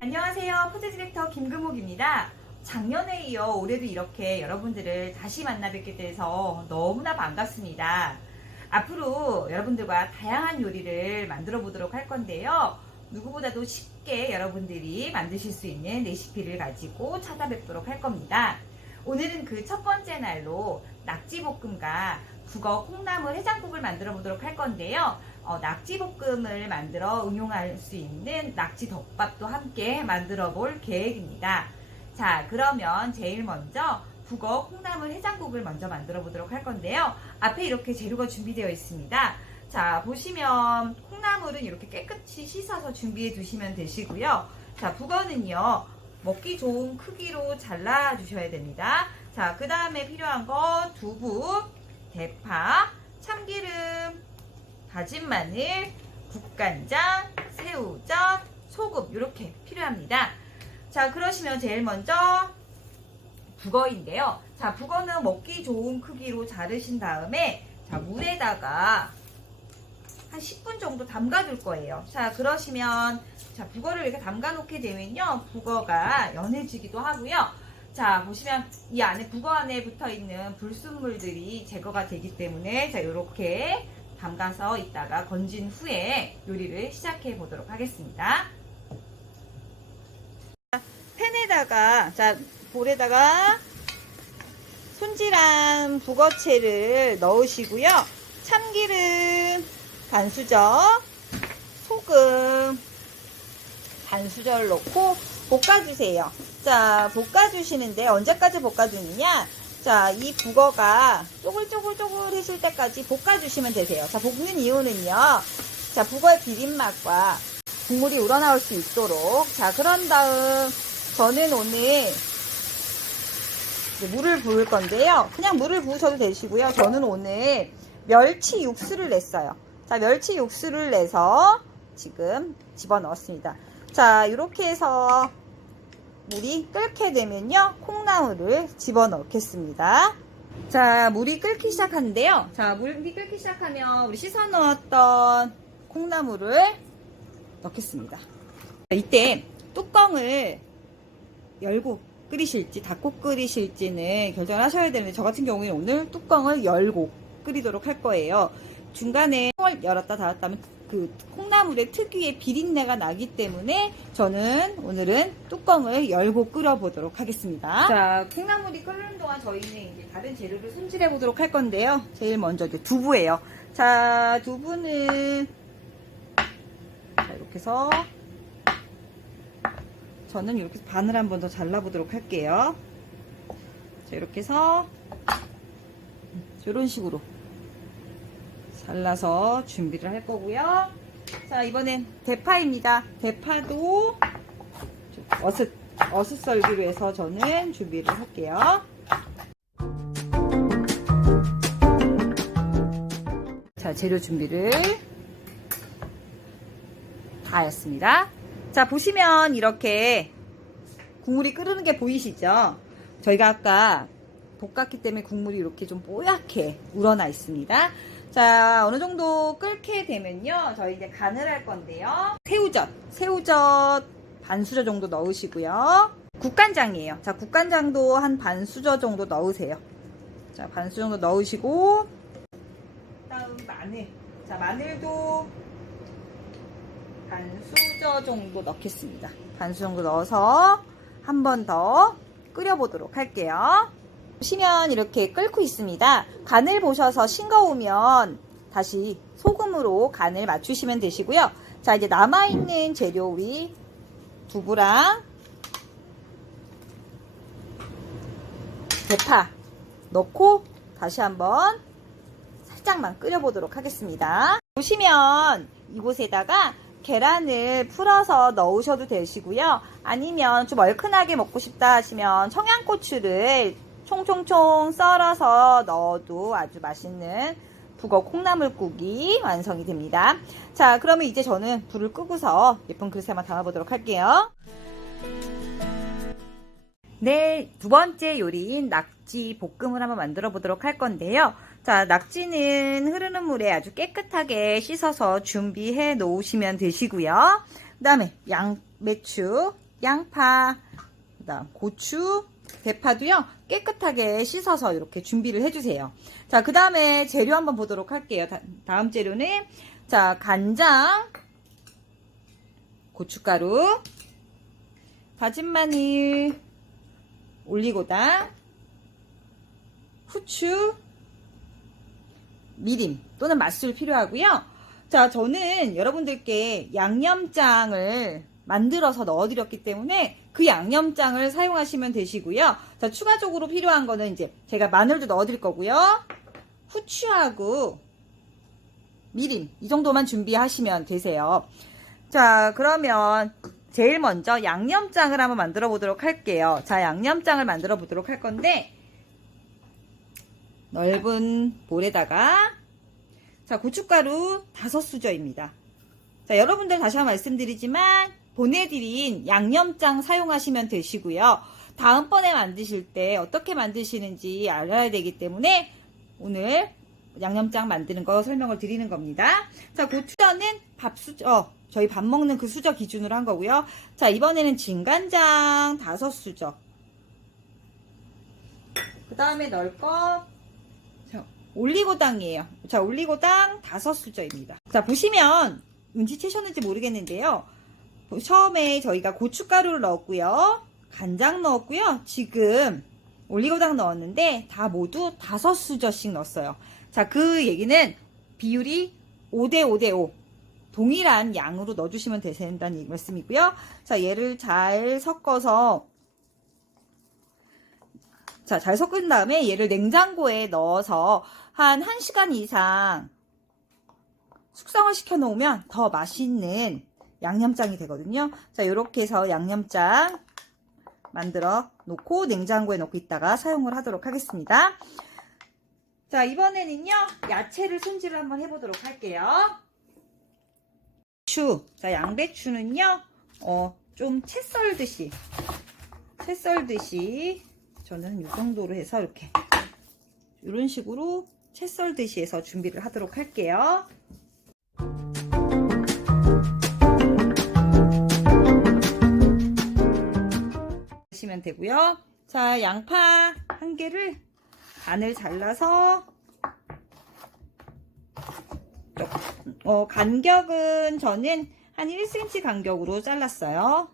안녕하세요. 푸드 디렉터 김금옥입니다. 작년에 이어 올해도 이렇게 여러분들을 다시 만나 뵙게 돼서 너무나 반갑습니다. 앞으로 여러분들과 다양한 요리를 만들어 보도록 할 건데요. 누구보다도 쉽게 여러분들이 만드실 수 있는 레시피를 가지고 찾아뵙도록 할 겁니다. 오늘은 그 첫 번째 날로 낙지볶음과 북어 콩나물 해장국을 만들어 보도록 할 건데요. 낙지볶음을 만들어 응용할 수 있는 낙지 덮밥도 함께 만들어 볼 계획입니다. 자, 그러면 제일 먼저 북어 콩나물 해장국을 먼저 만들어 보도록 할 건데요. 앞에 이렇게 재료가 준비되어 있습니다. 자, 보시면 콩나물은 이렇게 깨끗이 씻어서 준비해 두시면 되시고요. 자, 북어는요, 먹기 좋은 크기로 잘라 주셔야 됩니다. 자, 그 다음에 필요한 거 두부, 대파, 참기름, 다진 마늘, 국간장, 새우젓, 소금 이렇게 필요합니다. 자, 그러시면 제일 먼저 북어인데요. 자, 북어는 먹기 좋은 크기로 자르신 다음에 자, 물에다가 한 10분 정도 담가둘 거예요. 자, 그러시면 자, 북어를 이렇게 담가 놓게 되면요, 북어가 연해지기도 하고요. 자, 보시면 이 안에 북어 안에 붙어 있는 불순물들이 제거가 되기 때문에 자, 이렇게 담가서 있다가 건진 후에 요리를 시작해 보도록 하겠습니다. 팬에다가 자, 볼에다가 손질한 북어채를 넣으시고요. 참기름 반수저, 소금 반수저를 넣고 볶아주세요. 자, 볶아주시는데 언제까지 볶아주느냐? 자, 이 북어가 쪼글쪼글쪼글해질 때까지 볶아주시면 되세요. 자, 볶는 이유는요. 자, 북어의 비린맛과 국물이 우러나올 수 있도록. 자, 그런 다음 저는 오늘 물을 부을 건데요. 그냥 물을 부으셔도 되시고요. 저는 오늘 멸치 육수를 냈어요. 자, 멸치 육수를 내서 지금 집어넣었습니다. 자, 이렇게 해서 물이 끓게 되면요, 콩나물을 집어넣겠습니다. 자, 물이 끓기 시작하는데요. 자, 물이 끓기 시작하면 우리 씻어 넣었던 콩나물을 넣겠습니다. 이때 뚜껑을 열고 끓이실지 닫고 끓이실지는 결정을 하셔야 되는데, 저 같은 경우에는 오늘 뚜껑을 열고 끓이도록 할 거예요. 중간에 뚜껑을 열었다 닫았다 하면 그 콩나물의 특유의 비린내가 나기 때문에 저는 오늘은 뚜껑을 열고 끓여 보도록 하겠습니다. 자, 콩나물이 끓는 동안 저희는 이제 다른 재료를 손질해 보도록 할 건데요. 제일 먼저 이제 두부예요. 자, 두부는 자, 이렇게 해서 저는 이렇게 반을 한 번 더 잘라 보도록 할게요. 자, 이렇게 해서 이런 식으로 잘라서 준비를 할 거고요. 자, 이번엔 대파입니다. 대파도 어슷 썰기로 해서 저는 준비를 할게요. 자, 재료 준비를 다 했습니다. 자, 보시면 이렇게 국물이 끓는 게 보이시죠? 저희가 아까 볶았기 때문에 국물이 이렇게 좀 뽀얗게 우러나 있습니다. 자, 어느 정도 끓게 되면요, 저희 이제 간을 할 건데요. 새우젓 반수저 정도 넣으시고요. 국간장이에요. 자, 국간장도 한 반수저 정도 넣으세요. 자, 반수저 정도 넣으시고, 다음 마늘. 자, 마늘도 반수저 정도 넣겠습니다. 반수저 정도 넣어서 한 번 더 끓여보도록 할게요. 보시면 이렇게 끓고 있습니다. 간을 보셔서 싱거우면 다시 소금으로 간을 맞추시면 되시고요. 자, 이제 남아있는 재료 우리 두부랑 대파 넣고 다시 한번 살짝만 끓여보도록 하겠습니다. 보시면 이곳에다가 계란을 풀어서 넣으셔도 되시고요. 아니면 좀 얼큰하게 먹고 싶다 하시면 청양고추를 총총총 썰어서 넣어도 아주 맛있는 북어 콩나물국이 완성이 됩니다. 자, 그러면 이제 저는 불을 끄고서 예쁜 그릇에 한번 담아보도록 할게요. 네, 두 번째 요리인 낙지 볶음을 한번 만들어 보도록 할 건데요. 자, 낙지는 흐르는 물에 아주 깨끗하게 씻어서 준비해 놓으시면 되시고요. 그 다음에 양배추, 양파, 그 다음 고추, 대파도요 깨끗하게 씻어서 이렇게 준비를 해주세요. 자, 그 다음에 재료 한번 보도록 할게요. 다음 재료는 자, 간장, 고춧가루, 다진 마늘, 올리고당, 후추, 미림 또는 맛술 필요하고요. 자, 저는 여러분들께 양념장을 만들어서 넣어드렸기 때문에 그 양념장을 사용하시면 되시고요. 자, 추가적으로 필요한 거는 이제 제가 마늘도 넣어드릴 거고요. 후추하고 미림 이 정도만 준비하시면 되세요. 자, 그러면 제일 먼저 양념장을 한번 만들어 보도록 할게요. 자, 양념장을 만들어 보도록 할 건데 넓은 볼에다가 자, 고춧가루 5수저입니다. 자, 여러분들 다시 한번 말씀드리지만 보내드린 양념장 사용하시면 되시고요. 다음번에 만드실 때 어떻게 만드시는지 알아야 되기 때문에 오늘 양념장 만드는 거 설명을 드리는 겁니다. 자, 고추장은 저희 밥 먹는 그 수저 기준으로 한 거고요. 자, 이번에는 진간장 5수저. 그 다음에 넣을 거 올리고당이에요. 자, 올리고당 5수저입니다. 자, 보시면 눈치채셨는지 모르겠는데요. 처음에 저희가 고춧가루를 넣었고요. 간장 넣었고요. 지금 올리고당 넣었는데 다 모두 5수저씩 넣었어요. 자, 그 얘기는 비율이 5대5대5 동일한 양으로 넣어주시면 된다는 말씀이고요. 자, 얘를 잘 섞어서 자, 잘 섞은 다음에 얘를 냉장고에 넣어서 한 1시간 이상 숙성을 시켜 놓으면 더 맛있는 양념장이 되거든요. 자, 이렇게 해서 양념장 만들어 놓고 냉장고에 넣고 있다가 사용을 하도록 하겠습니다. 자, 이번에는요 야채를 손질을 한번 해보도록 할게요. 자, 양배추는요 좀 채 썰듯이 저는 이 정도로 해서 이렇게 이런 식으로 채 썰듯이 해서 준비를 하도록 할게요. 하시면 되고요. 자, 양파 1개를 반을 잘라서 간격은 저는 한 1cm 간격으로 잘랐어요.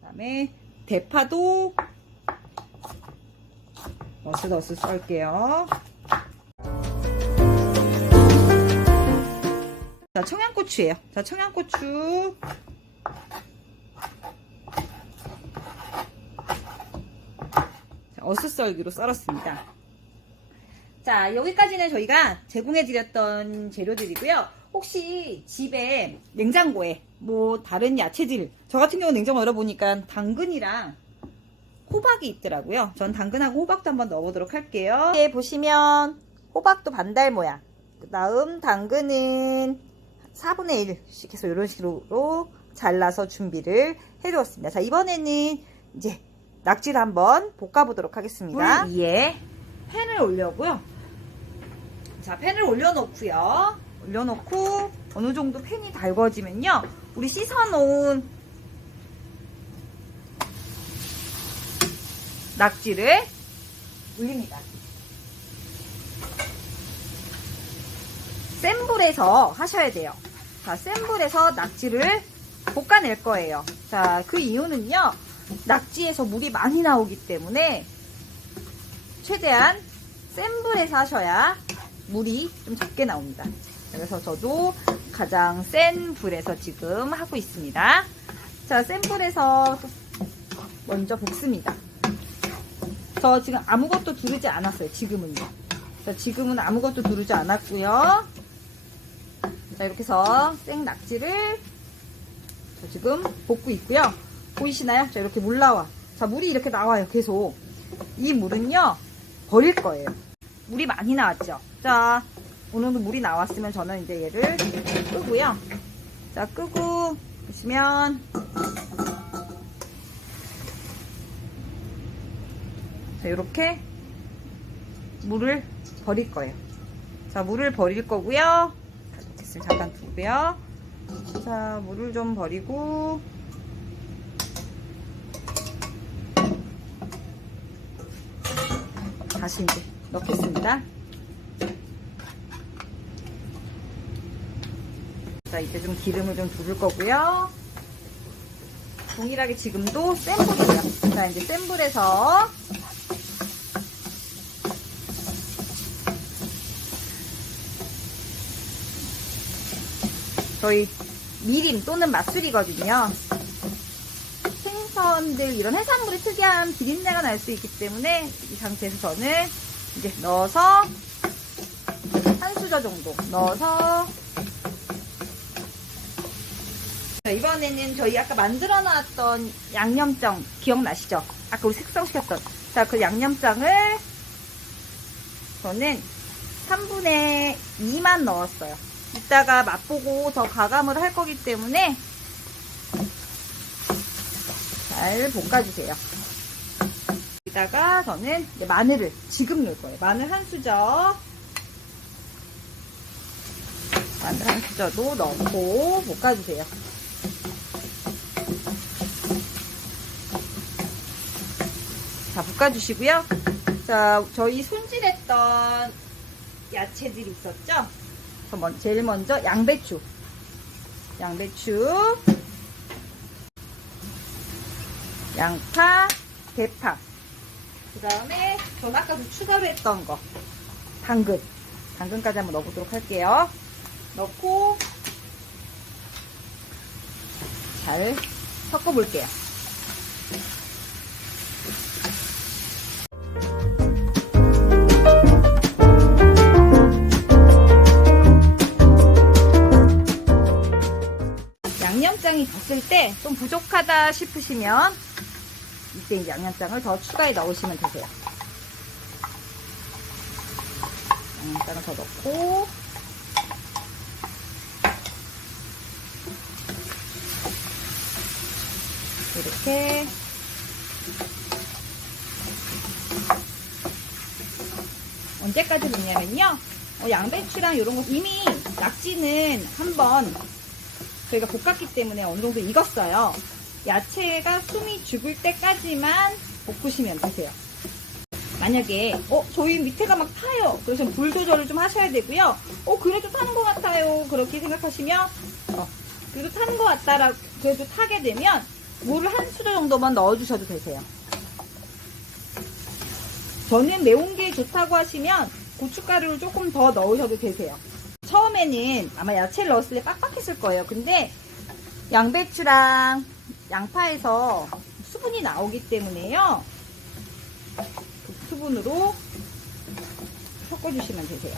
그다음에 대파도 어슷어슷 썰게요. 자, 청양고추예요. 자, 청양고추 어슷썰기로 썰었습니다. 자, 여기까지는 저희가 제공해드렸던 재료들이고요. 혹시 집에 냉장고에 뭐 다른 야채들, 저 같은 경우는 냉장고 열어보니까 당근이랑 호박이 있더라고요. 전 당근하고 호박도 한번 넣어보도록 할게요. 여기 보시면 호박도 반달 모양, 그 다음 당근은 4분의 1씩 해서 이런 식으로 잘라서 준비를 해두었습니다. 자, 이번에는 이제 낙지를 한번 볶아보도록 하겠습니다. 물 위에 팬을 올려고요. 자, 팬을 올려놓고요. 올려놓고 어느 정도 팬이 달궈지면요, 우리 씻어놓은 낙지를 올립니다. 센 불에서 하셔야 돼요. 자, 센 불에서 낙지를 볶아낼 거예요. 자, 그 이유는요, 낙지에서 물이 많이 나오기 때문에 최대한 센 불에서 하셔야 물이 좀 적게 나옵니다. 그래서 저도 가장 센 불에서 지금 하고 있습니다. 자, 센 불에서 먼저 볶습니다. 저 지금 아무것도 두르지 않았어요. 지금은요. 자, 지금은 아무것도 두르지 않았고요. 자, 이렇게 해서 생 낙지를 저 지금 볶고 있고요. 보이시나요? 자, 이렇게 물 나와. 자, 물이 이렇게 나와요. 계속. 이 물은요, 버릴 거예요. 물이 많이 나왔죠. 자, 어느 정도 물이 나왔으면 저는 이제 얘를 끄고요. 자, 끄고 보시면 자, 이렇게 물을 버릴 거예요. 자, 물을 버릴 거고요. 가스를 잠깐 두고요. 자, 물을 좀 버리고 다시 이제 넣겠습니다. 자, 이제 좀 기름을 좀 두를 거고요. 동일하게 지금도 센 불이에요. 자, 이제 센 불에서 저희 미림 또는 맛술이거든요. 생선들 이런 해산물이 특이한 비린내가 날 수 있기 때문에 이 상태에서 저는 이제 넣어서 한 수저 정도 넣어서, 자, 이번에는 저희 아까 만들어 놨던 양념장 기억나시죠? 아까 우리 숙성시켰던, 자, 그 양념장을 저는 3분의 2만 넣었어요. 이따가 맛보고 더 가감을 할 거기 때문에 잘 볶아주세요. 여기다가 저는 이제 마늘을 지금 넣을 거예요. 마늘 한 수저, 마늘 한 수저도 넣고 볶아주세요. 자, 볶아주시고요. 자, 저희 손질했던 야채들이 있었죠? 제일 먼저 양배추, 양파, 대파, 그 다음에 전 아까 추가로 했던 거 당근까지 한번 넣어보도록 할게요. 넣고 잘 섞어볼게요. 양념장이 졌을 때 좀 부족하다 싶으시면 이때 이제 양념장을 더 추가해 넣으시면 되세요. 양념장을 더 넣고 이렇게 언제까지 넣냐면요, 양배추랑 이런 거 이미 낙지는 한번 저희가 볶았기 때문에 어느 정도 익었어요. 야채가 숨이 죽을 때까지만 볶으시면 되세요. 만약에 저희 밑에가 막 타요. 그래서 불 조절을 좀 하셔야 되고요. 그래도 타는 것 같아요. 그렇게 생각하시면 그래도 타는 것 같다라고 그래도 타게 되면 물을 한 수저 정도만 넣어주셔도 되세요. 저는 매운 게 좋다고 하시면 고춧가루를 조금 더 넣으셔도 되세요. 처음에는 아마 야채를 넣었을 때 빡빡했을 거예요. 근데 양배추랑 양파에서 수분이 나오기 때문에요, 그 수분으로 섞어주시면 되세요.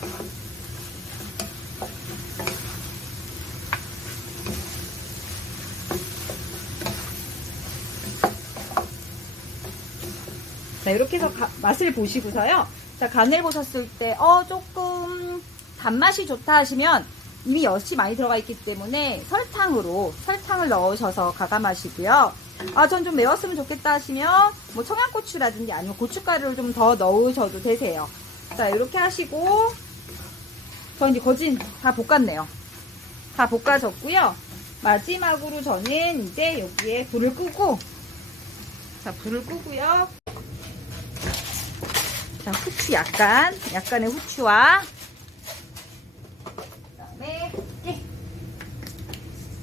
자, 이렇게 해서 맛을 보시고서요. 자, 간을 보셨을 때 조금 단맛이 좋다 하시면 이미 엿이 많이 들어가 있기 때문에 설탕을 넣으셔서 가감하시고요. 전 좀 매웠으면 좋겠다 하시면 뭐 청양고추라든지 아니면 고춧가루를 좀 더 넣으셔도 되세요. 자, 이렇게 하시고 저 이제 거진 다 볶았네요. 다 볶아졌고요. 마지막으로 저는 이제 여기에 불을 끄고, 자, 불을 끄고요. 자, 후추 약간의 후추와 그다음에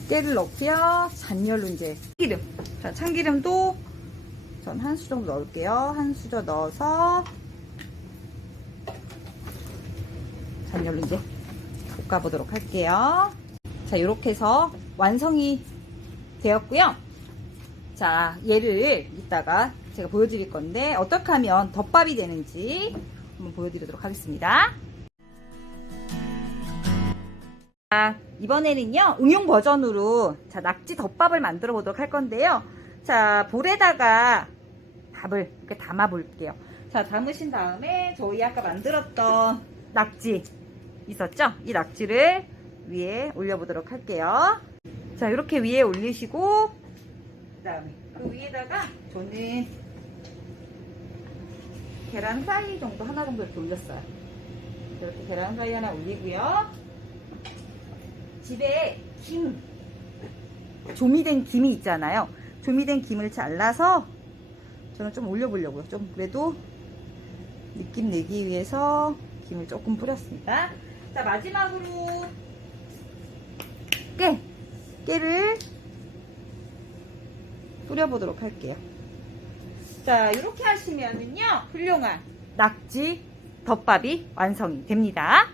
깨를 넣고요. 잔열로 이제 참기름. 자, 참기름도 전 한 수 정도 넣을게요. 한 수저 넣어서 잔열로 이제 볶아보도록 할게요. 자, 이렇게 해서 완성이 되었고요. 자, 얘를 이따가 제가 보여드릴 건데 어떻게 하면 덮밥이 되는지 한번 보여드리도록 하겠습니다. 자, 이번에는요, 응용 버전으로 자, 낙지 덮밥을 만들어 보도록 할 건데요. 자, 볼에다가 밥을 이렇게 담아 볼게요. 자, 담으신 다음에 저희 아까 만들었던 낙지 있었죠? 이 낙지를 위에 올려보도록 할게요. 자, 이렇게 위에 올리시고 그 다음에 그 위에다가 저는 계란 프라이 정도 하나 정도 이렇게 올렸어요. 이렇게 계란 프라이 하나 올리고요. 집에 김, 조미된 김이 있잖아요. 조미된 김을 잘라서 저는 좀 올려보려고요. 좀 그래도 느낌 내기 위해서 김을 조금 뿌렸습니다. 자, 마지막으로 깨를 뿌려보도록 할게요. 자, 이렇게 하시면은요, 훌륭한 낙지 덮밥이 완성이 됩니다.